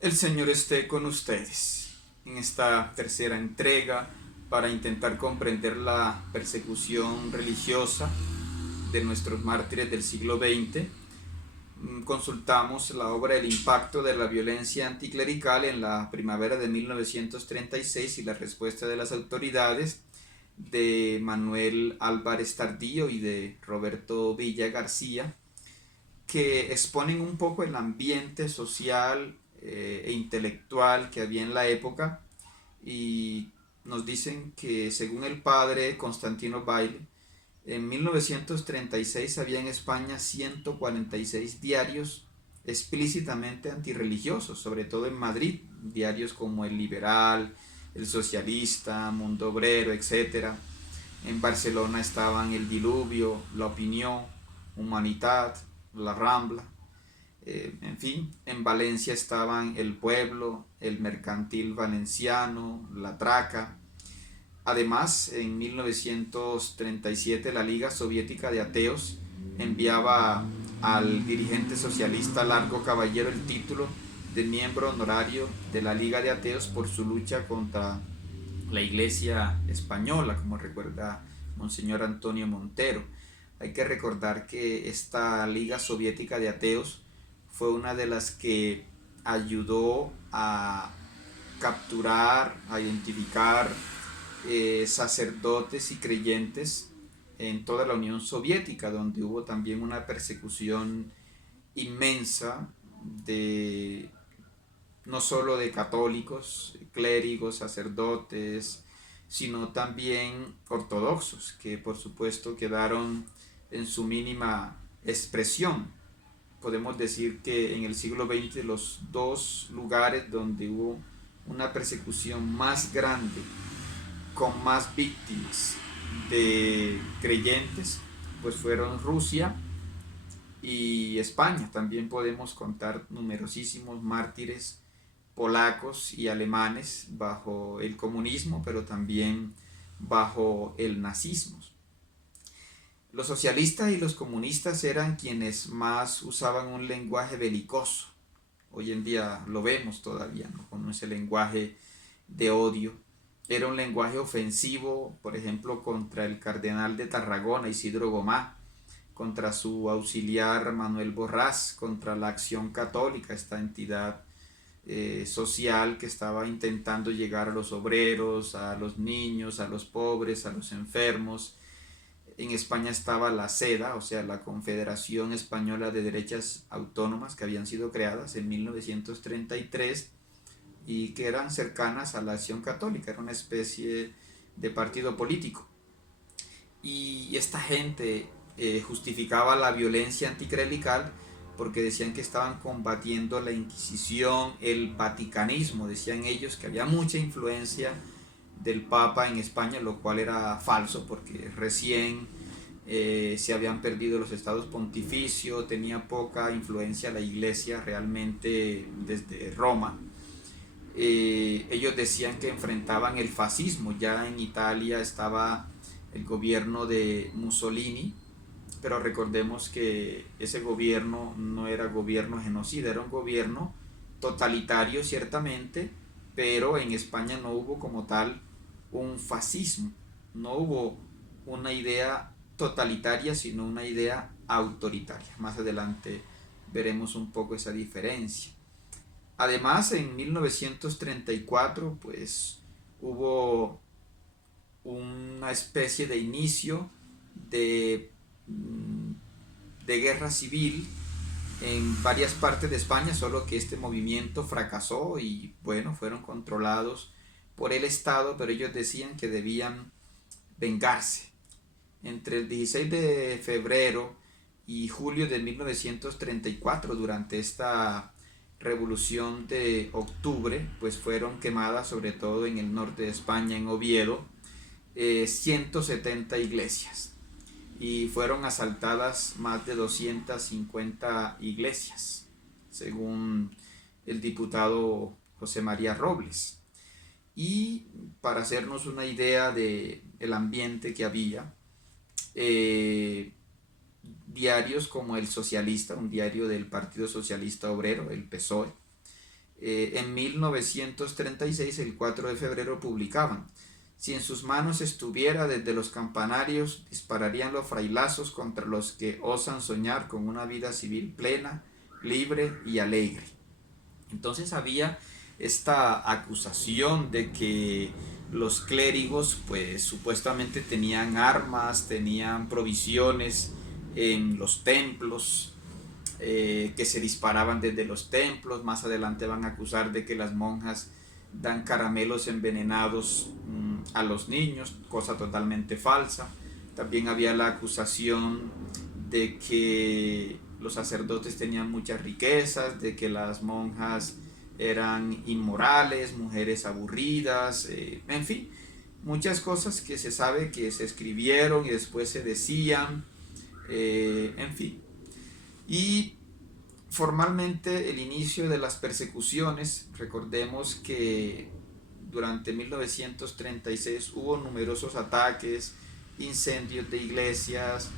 El Señor esté con ustedes en esta tercera entrega para intentar comprender la persecución religiosa de nuestros mártires del siglo XX. Consultamos la obra El impacto de la violencia anticlerical en la primavera de 1936 y la respuesta de las autoridades de Manuel Álvarez Tardío y de Roberto Villa García, que exponen un poco el ambiente social e intelectual que había en la época y nos dicen que según el padre Constantino Baile, en 1936 había en España 146 diarios explícitamente antirreligiosos, sobre todo en Madrid, diarios como El Liberal, El Socialista, Mundo Obrero, etcétera. En Barcelona estaban El Diluvio, La Opinión, Humanidad, La Rambla. En fin, en Valencia estaban El Pueblo, El Mercantil Valenciano, La Traca. Además, en 1937 la Liga Soviética de Ateos enviaba al dirigente socialista Largo Caballero el título de miembro honorario de la Liga de Ateos por su lucha contra la Iglesia española, como recuerda Monseñor Antonio Montero. Hay que recordar que esta Liga Soviética de Ateos fue una de las que ayudó a capturar, a identificar sacerdotes y creyentes en toda la Unión Soviética, donde hubo también una persecución inmensa de no solo de católicos, clérigos, sacerdotes, sino también ortodoxos, que por supuesto quedaron en su mínima expresión. Podemos decir que en el siglo XX los dos lugares donde hubo una persecución más grande, con más víctimas de creyentes, pues fueron Rusia y España. También podemos contar numerosísimos mártires polacos y alemanes bajo el comunismo, pero también bajo el nazismo. Los socialistas y los comunistas eran quienes más usaban un lenguaje belicoso. Hoy en día lo vemos todavía, ¿no? Con ese lenguaje de odio. Era un lenguaje ofensivo, por ejemplo, contra el cardenal de Tarragona, Isidro Gomá, contra su auxiliar Manuel Borrás, contra la Acción Católica, esta entidad social que estaba intentando llegar a los obreros, a los niños, a los pobres, a los enfermos. En España estaba la SEDA, o sea, la Confederación Española de Derechas Autónomas, que habían sido creadas en 1933 y que eran cercanas a la Acción Católica, era una especie de partido político. Y esta gente justificaba la violencia anticlerical porque decían que estaban combatiendo la Inquisición, el vaticanismo, decían ellos que había mucha influencia del Papa en España, lo cual era falso porque recién se habían perdido los estados pontificios, tenía poca influencia la iglesia realmente desde Roma. Ellos decían que enfrentaban el fascismo, ya en Italia estaba el gobierno de Mussolini, pero recordemos que ese gobierno no era gobierno genocida, era un gobierno totalitario ciertamente, pero en España no hubo como tal un fascismo, no hubo una idea totalitaria, sino una idea autoritaria. Más adelante veremos un poco esa diferencia. Además, en 1934, pues hubo una especie de inicio de, de guerra civil en varias partes de España, solo que este movimiento fracasó y bueno, fueron controlados por el Estado, pero ellos decían que debían vengarse. Entre el 16 de febrero y julio de 1934, durante esta revolución de octubre, pues fueron quemadas, sobre todo en el norte de España, en Oviedo, 170 iglesias y fueron asaltadas más de 250 iglesias, según el diputado José María Robles. Y para hacernos una idea de el ambiente que había, eh, diarios como El Socialista, un diario del Partido Socialista Obrero, el PSOE, En 1936, el 4 de febrero, publicaban: si en sus manos estuviera, desde los campanarios dispararían los frailazos contra los que osan soñar con una vida civil plena, libre y alegre. Entonces había esta acusación de que los clérigos pues supuestamente tenían armas, tenían provisiones en los templos, que se disparaban desde los templos. Más adelante van a acusar de que las monjas dan caramelos envenenados a los niños, cosa totalmente falsa. También había la acusación de que los sacerdotes tenían muchas riquezas, de que las monjas eran inmorales, mujeres aburridas, en fin, muchas cosas que se sabe que se escribieron y después se decían, en fin. Y formalmente el inicio de las persecuciones, recordemos que durante 1936 hubo numerosos ataques, incendios de iglesias,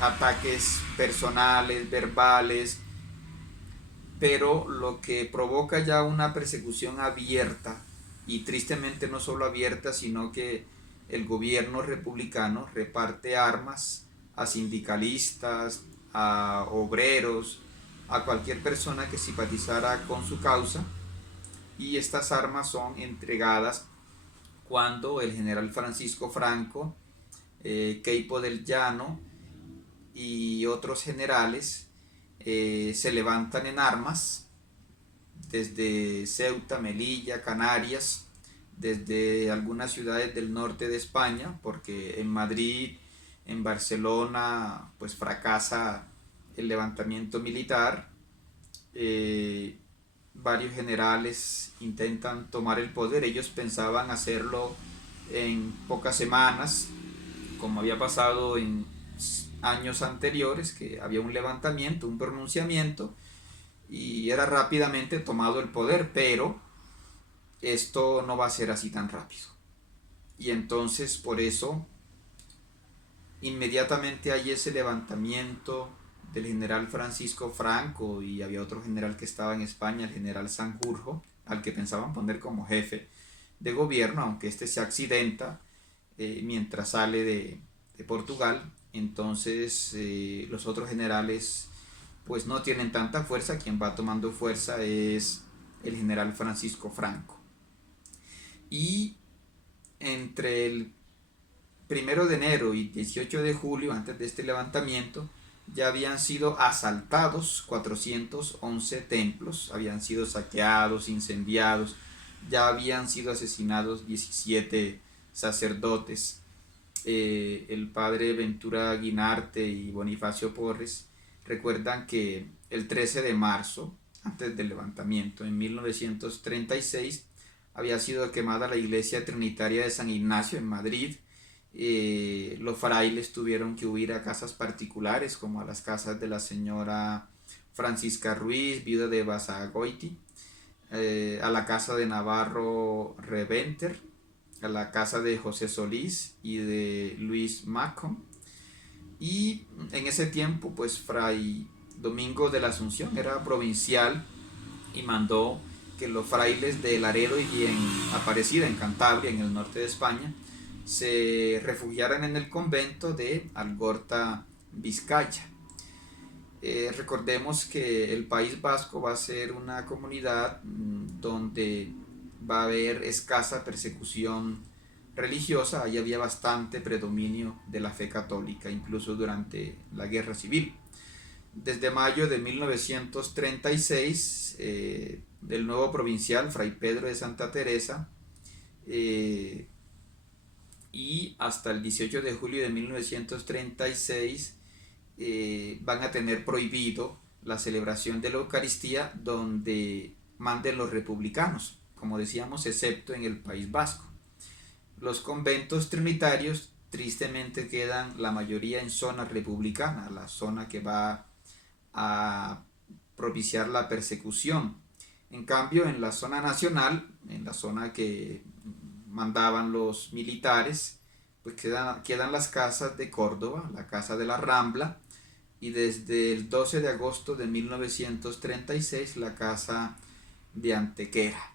ataques personales, verbales, pero lo que provoca ya una persecución abierta, y tristemente no solo abierta, sino que el gobierno republicano reparte armas a sindicalistas, a obreros, a cualquier persona que simpatizara con su causa, y estas armas son entregadas cuando el general Francisco Franco, Queipo del Llano y otros generales se levantan en armas desde Ceuta, Melilla, Canarias, desde algunas ciudades del norte de España, porque en Madrid, en Barcelona, pues fracasa el levantamiento militar. Varios generales intentan tomar el poder. Ellos pensaban hacerlo en pocas semanas, como había pasado en años anteriores, que había un levantamiento, un pronunciamiento, y era rápidamente tomado el poder, pero esto no va a ser así tan rápido. Y entonces por eso inmediatamente hay ese levantamiento del general Francisco Franco, y había otro general que estaba en España, el general Sanjurjo, al que pensaban poner como jefe de gobierno, aunque este se accidenta mientras sale de Portugal. Entonces los otros generales pues no tienen tanta fuerza. Quien va tomando fuerza es el general Francisco Franco. Y entre el 1 de enero y 18 de julio, antes de este levantamiento, ya habían sido asaltados 411 templos, habían sido saqueados, incendiados, ya habían sido asesinados 17 sacerdotes. El padre Ventura Guinarte y Bonifacio Porres recuerdan que el 13 de marzo, antes del levantamiento, en 1936, había sido quemada la iglesia trinitaria de San Ignacio en Madrid. Los frailes tuvieron que huir a casas particulares, como a las casas de la señora Francisca Ruiz, viuda de Basagoiti, a la casa de Navarro Reventer, a la casa de José Solís y de Luis Macon. Y en ese tiempo pues Fray Domingo de la Asunción era provincial y mandó que los frailes de Laredo y en Aparecida, en Cantabria, en el norte de España, se refugiaran en el convento de Algorta, Vizcaya. Recordemos que el País Vasco va a ser una comunidad donde va a haber escasa persecución religiosa. Ahí había bastante predominio de la fe católica, incluso durante la guerra civil. Desde mayo de 1936, el nuevo provincial, Fray Pedro de Santa Teresa, y hasta el 18 de julio de 1936 van a tener prohibido la celebración de la Eucaristía donde manden los republicanos, como decíamos, excepto en el País Vasco. Los conventos trinitarios tristemente quedan la mayoría en zona republicana, la zona que va a propiciar la persecución. En cambio, en la zona nacional, en la zona que mandaban los militares, pues quedan las casas de Córdoba, la casa de la Rambla, y desde el 12 de agosto de 1936 la casa de Antequera.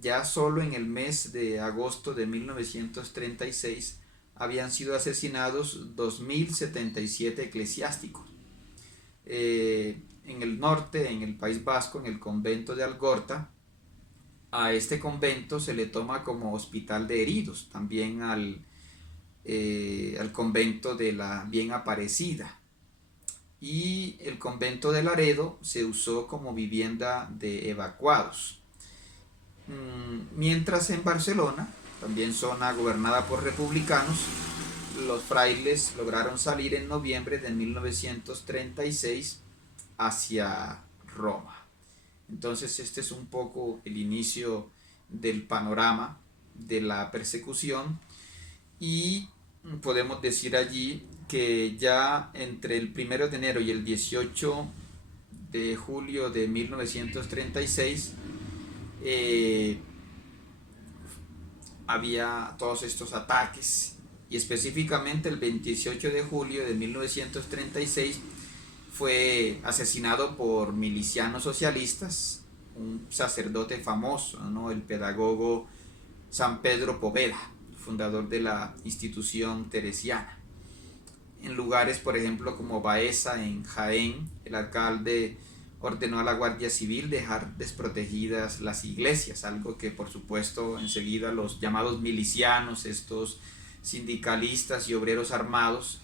Ya solo en el mes de agosto de 1936 habían sido asesinados 2077 eclesiásticos. En el norte, en el País Vasco, en el convento de Algorta, a este convento se le toma como hospital de heridos, también al convento de la Bien Aparecida. Y el convento de Laredo se usó como vivienda de evacuados. Mientras en Barcelona, también zona gobernada por republicanos, los frailes lograron salir en noviembre de 1936 hacia Roma. Entonces este es un poco el inicio del panorama de la persecución, y podemos decir allí que ya entre el 1 de enero y el 18 de julio de 1936 había todos estos ataques, y específicamente el 28 de julio de 1936 fue asesinado por milicianos socialistas un sacerdote famoso, ¿no? El pedagogo San Pedro Poveda, fundador de la institución teresiana. En lugares, por ejemplo, como Baeza, en Jaén, el alcalde ordenó a la Guardia Civil dejar desprotegidas las iglesias, algo que por supuesto enseguida los llamados milicianos, estos sindicalistas y obreros armados,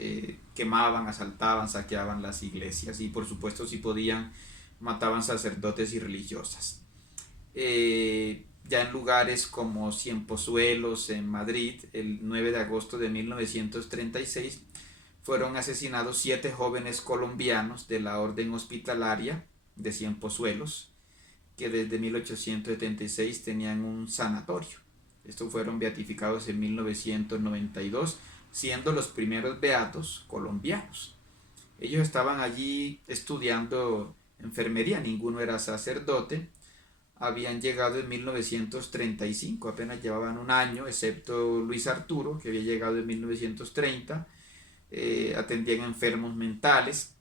quemaban, asaltaban, saqueaban las iglesias, y por supuesto si podían mataban sacerdotes y religiosas. Ya en lugares como Ciempozuelos, en Madrid, el 9 de agosto de 1936 fueron asesinados 7 jóvenes colombianos de la Orden Hospitalaria de Ciempozuelos, que desde 1876 tenían un sanatorio. Estos fueron beatificados en 1992, siendo los primeros beatos colombianos. Ellos estaban allí estudiando enfermería, ninguno era sacerdote. Habían llegado en 1935, apenas llevaban un año, excepto Luis Arturo, que había llegado en 1930. Atendían enfermos mentales,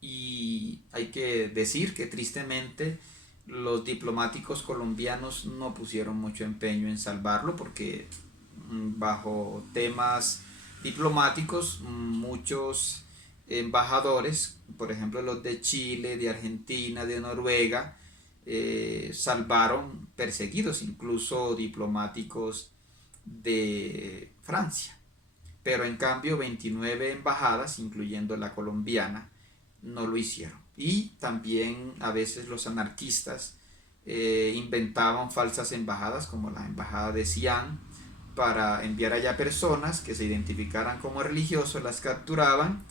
y hay que decir que tristemente los diplomáticos colombianos no pusieron mucho empeño en salvarlo, porque bajo temas diplomáticos muchos embajadores, por ejemplo los de Chile, de Argentina, de Noruega, salvaron perseguidos, incluso diplomáticos de Francia. Pero en cambio 29 embajadas, incluyendo la colombiana, no lo hicieron. Y también a veces los anarquistas inventaban falsas embajadas, como la embajada de Xi'an, para enviar allá personas que se identificaran como religiosos, las capturaban,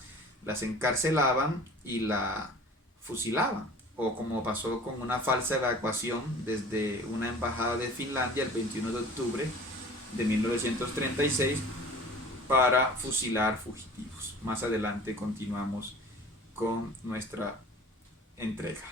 las encarcelaban y la fusilaban. O como pasó con una falsa evacuación desde una embajada de Finlandia el 21 de octubre de 1936 para fusilar fugitivos. Más adelante continuamos con nuestra entrega.